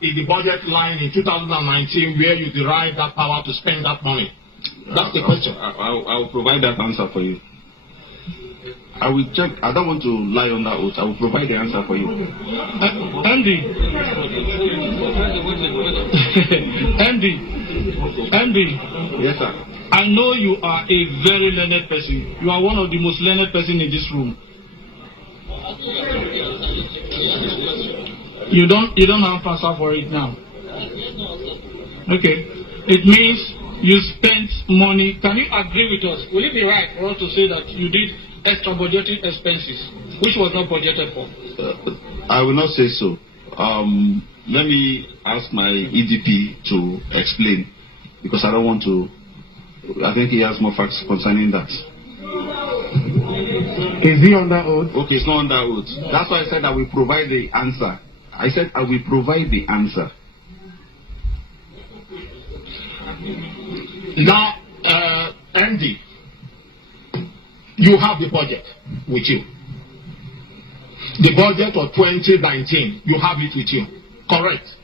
is the budget line in 2019 where you derive that power to spend that money? That's the question. I'll provide that answer for you. I will check. I don't want to lie on that oath. I will provide the answer for you. MD. Yes, sir. I know you are a very learned person. You are one of the most learned person in this room. You don't have answer for it now. Okay. It means you spent money. Can you agree with us? Will it be right for us to say that you did extra budgeted expenses, which was not budgeted for? I will not say so. Let me ask my EDP to explain, because I don't want to. I think he has more facts concerning that. Is he on that oath? Okay, it's not on that oath. That's why I said I will provide the answer. I said I will provide the answer. Now, Andy, you have the budget with you. The budget of 2019, you have it with you. Correct?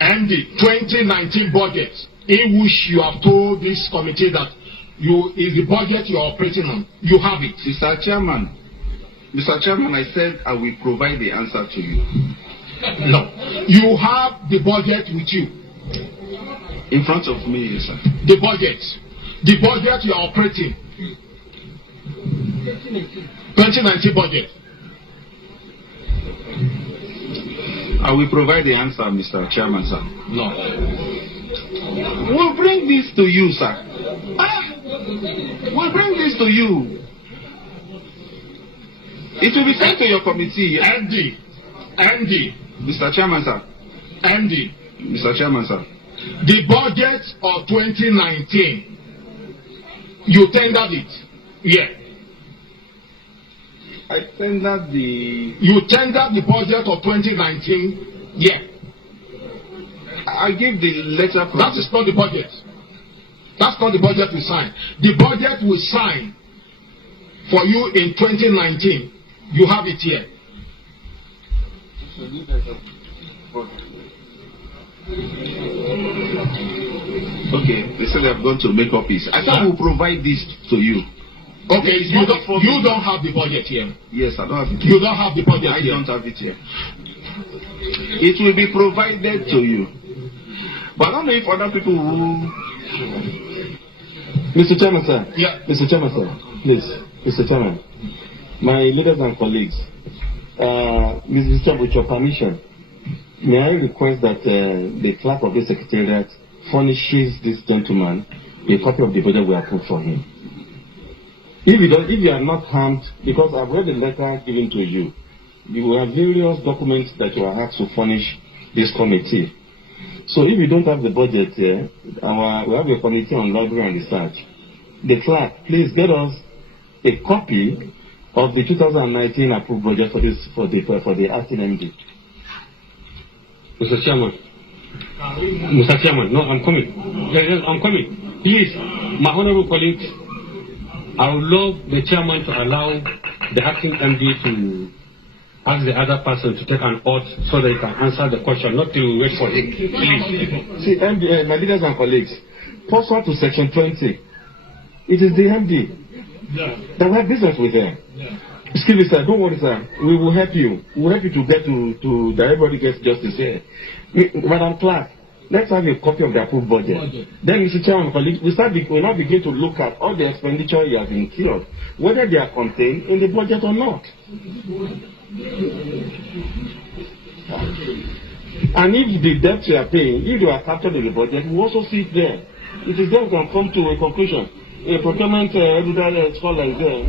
And the 2019 budget, in which you have told this committee that is the budget you are operating on, you have it. Mr. Chairman, I said I will provide the answer to you. No, you have the budget with you. In front of me, yes, sir. The budget you are operating. 2019 budget. I will provide the answer, Mr. Chairman, sir. No. We'll bring this to you, sir. We'll bring this to you. It will be sent to your committee. Andy. Mr. Chairman, sir. Andy. Mr. Chairman, sir. The budget of 2019, you tendered it. Yeah. I tendered the... You tendered the budget of 2019. Yeah. I gave the letter... That is not the budget. That's not the budget we signed. The budget we signed for you in 2019. You have it here. Okay, they said they have gone to make copies. I thought we'll provide this to you. Okay, you don't have the budget here. Yes, I don't have it. You don't have the budget I here. don't have it here. It will be provided to you. But I don't know if other people will... Mr. Chairman, sir. Yeah. Mr. Chairman, sir. Please, Mr. Chairman. My leaders and colleagues, Mr. Chairman, with your permission, may I request that the clerk of the secretariat furnishes this gentleman a copy of the budget we approved for him. If you are not harmed, because I've read the letter given to you, you have various documents that you are asked to furnish this committee. So if you don't have the budget here, we have a committee on library and research. The clerk, please get us a copy of the 2019 approved budget for the acting MD. Mr. Chairman. Mr. Chairman, no, I'm coming. Yes, I'm coming. Please, my honorable colleagues, I would love the chairman to allow the acting MD to ask the other person to take an oath so that he can answer the question, not to wait for him. Please. See, MD, my leaders and colleagues, pursuant to Section 20, it is the MD that we have business with them. Excuse me, sir. Don't worry, sir. We will help you. We will help you to get to that everybody gets justice here. Madam Clerk, let's have a copy of the approved budget. Then, Mr. Chairman, colleagues, we now begin to look at all the expenditure you have incurred, whether they are contained in the budget or not. And if the debts you are paying, if they are captured in the budget, we also see it there. It is then we can come to a conclusion. A procurement scholar is there.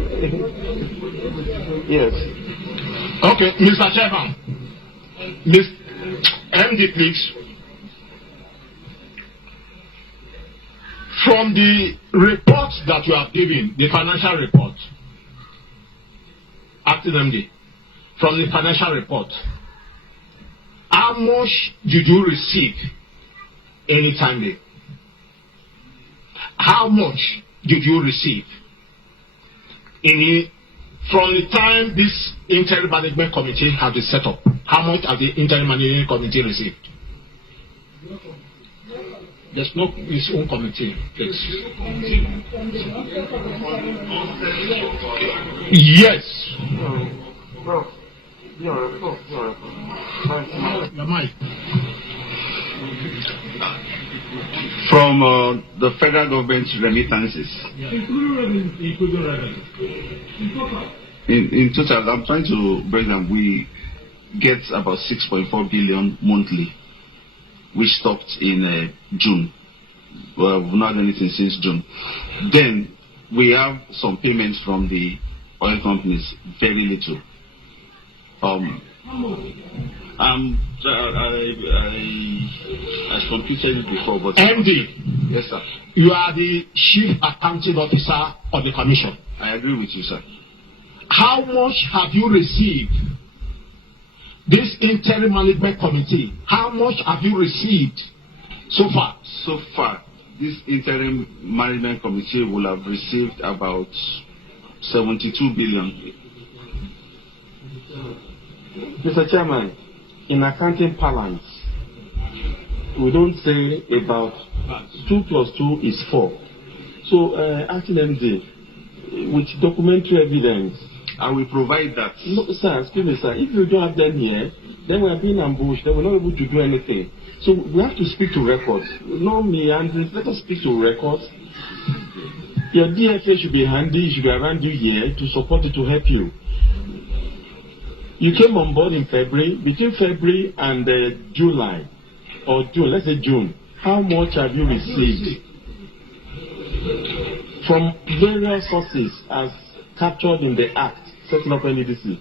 Yes. Okay, Mr. Chairman. MD, please. From the report that you have given, the financial report, acting MD, from the financial report, how much did you receive any time there? How much did you receive from the time this interim management committee has been set up, how much has the interim management committee received? There's no his own committee. Yes. Your mic. From the federal government's remittances. Yeah. In total, I'm trying to break down. We get about 6.4 billion monthly, which stopped in June. Well, we've not done anything since June. Then we have some payments from the oil companies, very little. I computed it before, but MD. Yes, sir. You are the chief accounting officer of the commission. I agree with you, sir. How much have you received? This interim management committee, how much have you received so far? So far, this interim management committee will have received about 72 billion. Mr. Chairman, in accounting parlance, we don't say about 2 plus 2 is 4. So, acting MD, with documentary evidence, I will provide that. No, sir, excuse me, sir. If you don't have them here, then we are being ambushed. Then we're not able to do anything. So we have to speak to records. Not me, and let us speak to records. Your DFA should be handy. You should be around you here to support it, to help you. You came on board in February. Between February and July, or June, let's say June, how much have you received from various sources as captured in the Act setting up NEDC?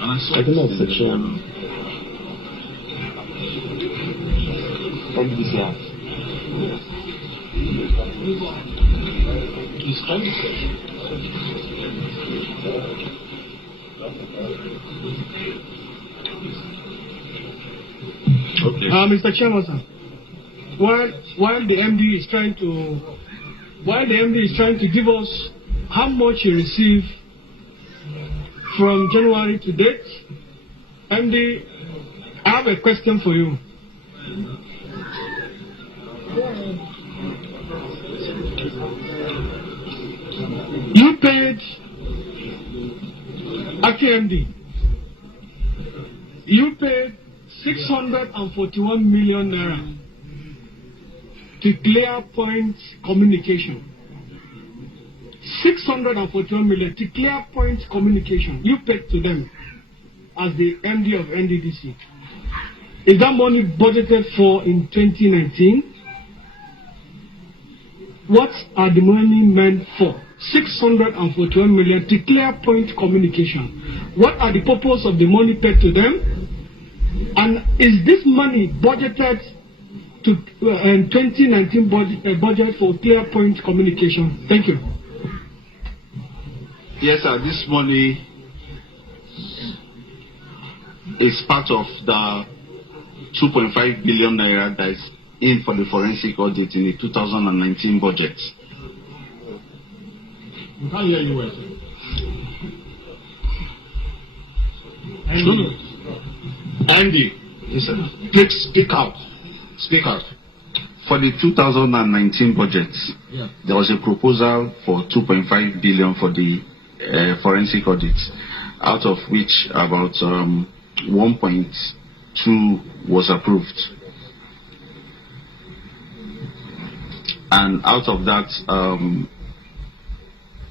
I don't know section NEDC Act. Okay. Mr. Chairman, sir, while the MD is trying to give us how much he received from January to date, MD, I have a question for you. You paid MD. You paid 641 million naira to Clear Point Communication. 641 million to Clear Point Communication. You paid to them as the MD of NDDC. Is that money budgeted for in 2019? What are the money meant for? 641 million to Clear Point Communication. What are the purpose of the money paid to them? And is this money budgeted to 2019 budget for Clear Point Communication? Thank you. Yes, sir. This money is part of the 2.5 billion naira that is in for the forensic audit in the 2019 budget. We can't hear you well. Andy, Yes, sir. please speak out. Speak out. For the 2019 budget, Yeah. there was a proposal for 2.5 billion for the forensic audit, out of which about 1.2 was approved. And out of that,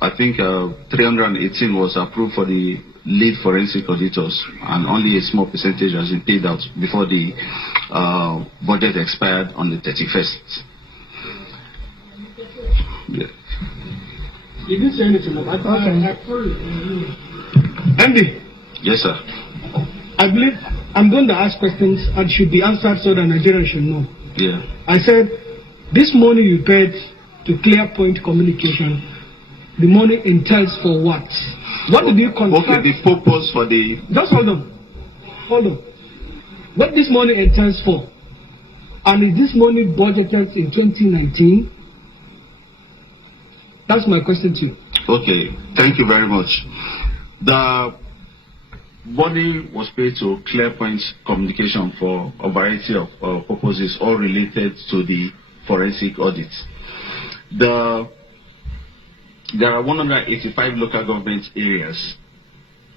I think 318 was approved for the lead forensic auditors, and only a small percentage has been paid out before the budget expired on the 31st. Yeah. You didn't say anything about that. Andy, Yes, sir. I believe I'm going to ask questions and should be answered so that Nigerians should know. Yeah. I said, this money you paid to Clear Point Communication, the money entails for what? What did you contract? Okay, the purpose for the... Just hold on. Hold on. What this money entails for? And is this money budgeted in 2019? That's my question to you. Okay, thank you very much. The money was paid to ClearPoint Communication for a variety of purposes, all related to the forensic audit. There are 185 local government areas,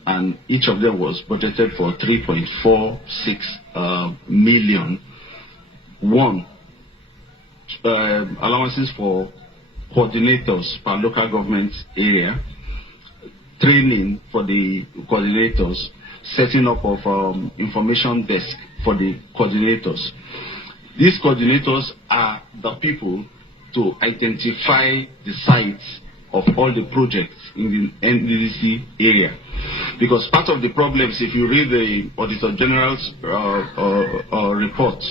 and each of them was budgeted for 3.46 million. One, allowances for coordinators per local government area, training for the coordinators, setting up of information desk for the coordinators. These coordinators are the people to identify the sites of all the projects in the NDDC area. Because part of the problems, if you read the Auditor General's report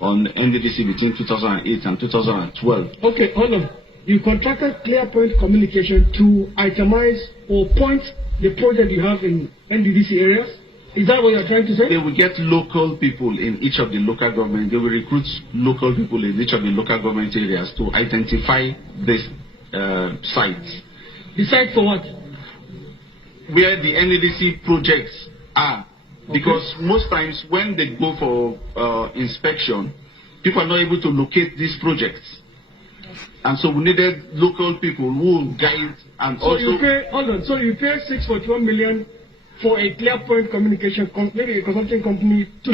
on NDDC between 2008 and 2012. Okay, hold on. You contracted ClearPoint Communication to itemize or point the project you have in NDDC areas? Is that what you're trying to say? They will get local people in each of the local government. They will recruit local people in each of the local government areas to identify this sites. The site for what? Where the NDDC projects are. Okay. Because most times when they go for inspection, people are not able to locate these projects. And so we needed local people who will guide and so also... You pay, hold on, so you pay 641 million for a ClearPoint Communication, maybe a consulting company, to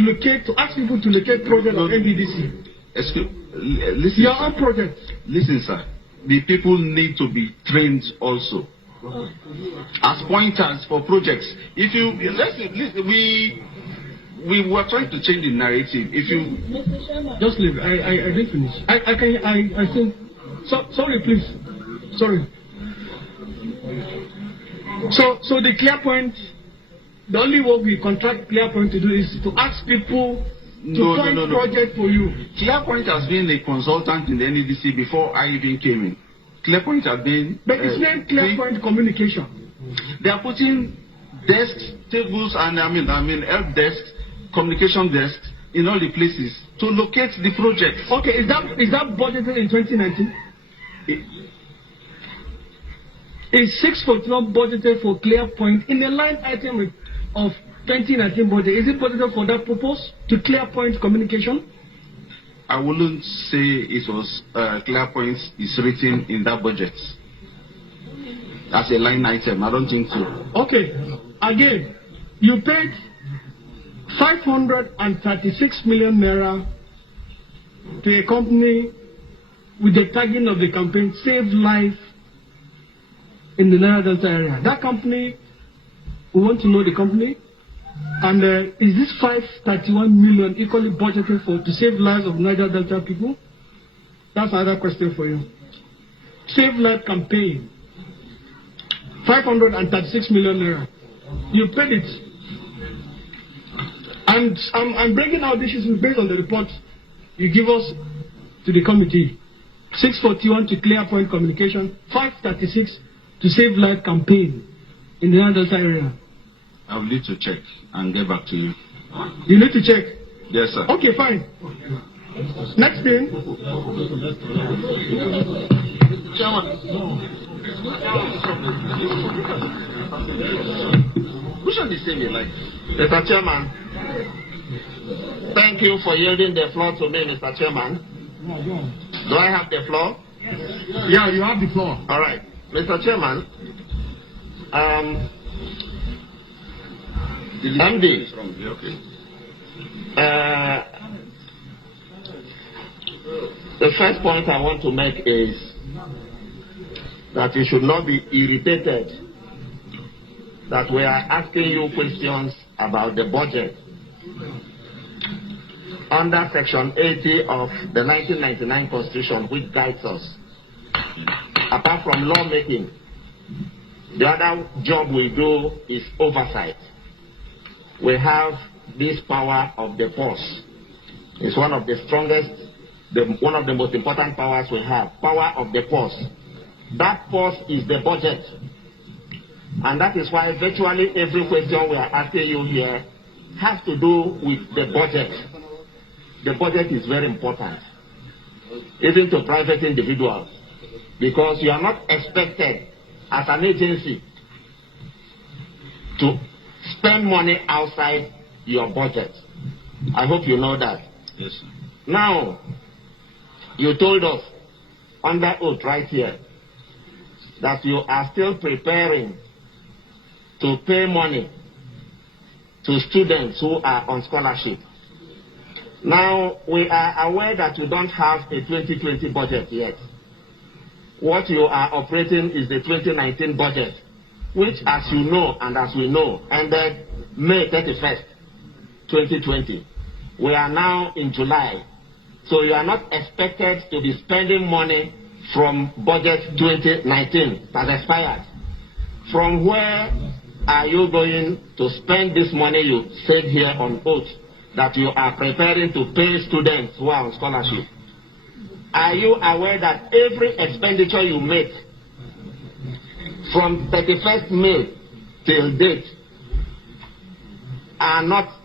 ask people to locate projects of NDDC. Listen, Your own project. Listen, sir. The people need to be trained also as pointers for projects. If you listen, we were trying to change the narrative. If you just leave, I didn't finish. I think. Sorry, please. Sorry. So the ClearPoint, the only work we contract ClearPoint to do is to ask people to find project for you. ClearPoint has been a consultant in the NEDC before I even came in. ClearPoint has been... But it's not ClearPoint Communication. They are putting desks, tables, and help desks, communication desks in all the places to locate the projects. Okay, is that budgeted in 2019? Is 641 budgeted for ClearPoint in the line item of 2019 budget? Is it budgeted for that purpose to ClearPoint Communication? I wouldn't say it was ClearPoint is written in that budget as a line item. I don't think so. Okay. Again, you paid 536 million naira to a company with the tagging of the campaign Save Life in the Niger Delta area. That company, we want to know the company. And is this 531 million equally budgeted for to save lives of Niger Delta people? That's another question for you. Save Life campaign, 536 million naira. You paid it. And I'm bringing out this issue based on the report you give us to the committee. 641 to ClearPoint Communication, 536 to Save Life campaign in the Niger Delta area. I will need to check and get back to you. You need to check? Yes, sir. Okay, fine. Next thing. Chairman. Who shall say me like? Mr. Chairman, thank you for yielding the floor to me, Mr. Chairman. Do I have the floor? Yeah, you have the floor. All right. Mr. Chairman, MD, the first point I want to make is that you should not be irritated that we are asking you questions about the budget. Under Section 80 of the 1999 Constitution, which guides us, apart from lawmaking, the other job we do is oversight. We have this power of the purse. It's one of the strongest, one of the most important powers we have. Power of the purse. That purse is the budget. And that is why virtually every question we are asking you here has to do with the budget. The budget is very important, even to private individuals. because you are not expected as an agency to spend money outside your budget. I hope you know that. Yes, sir. Now, you told us under oath right here that you are still preparing to pay money to students who are on scholarship. Now, we are aware that you don't have a 2020 budget yet. What you are operating is the 2019 budget, which, as you know and as we know, ended May 31st, 2020. We are now in July. So you are not expected to be spending money from budget 2019 that expired. From where are you going to spend this money you said here on oath that you are preparing to pay students who are on scholarship? Are you aware that every expenditure you make from 31st May till date are not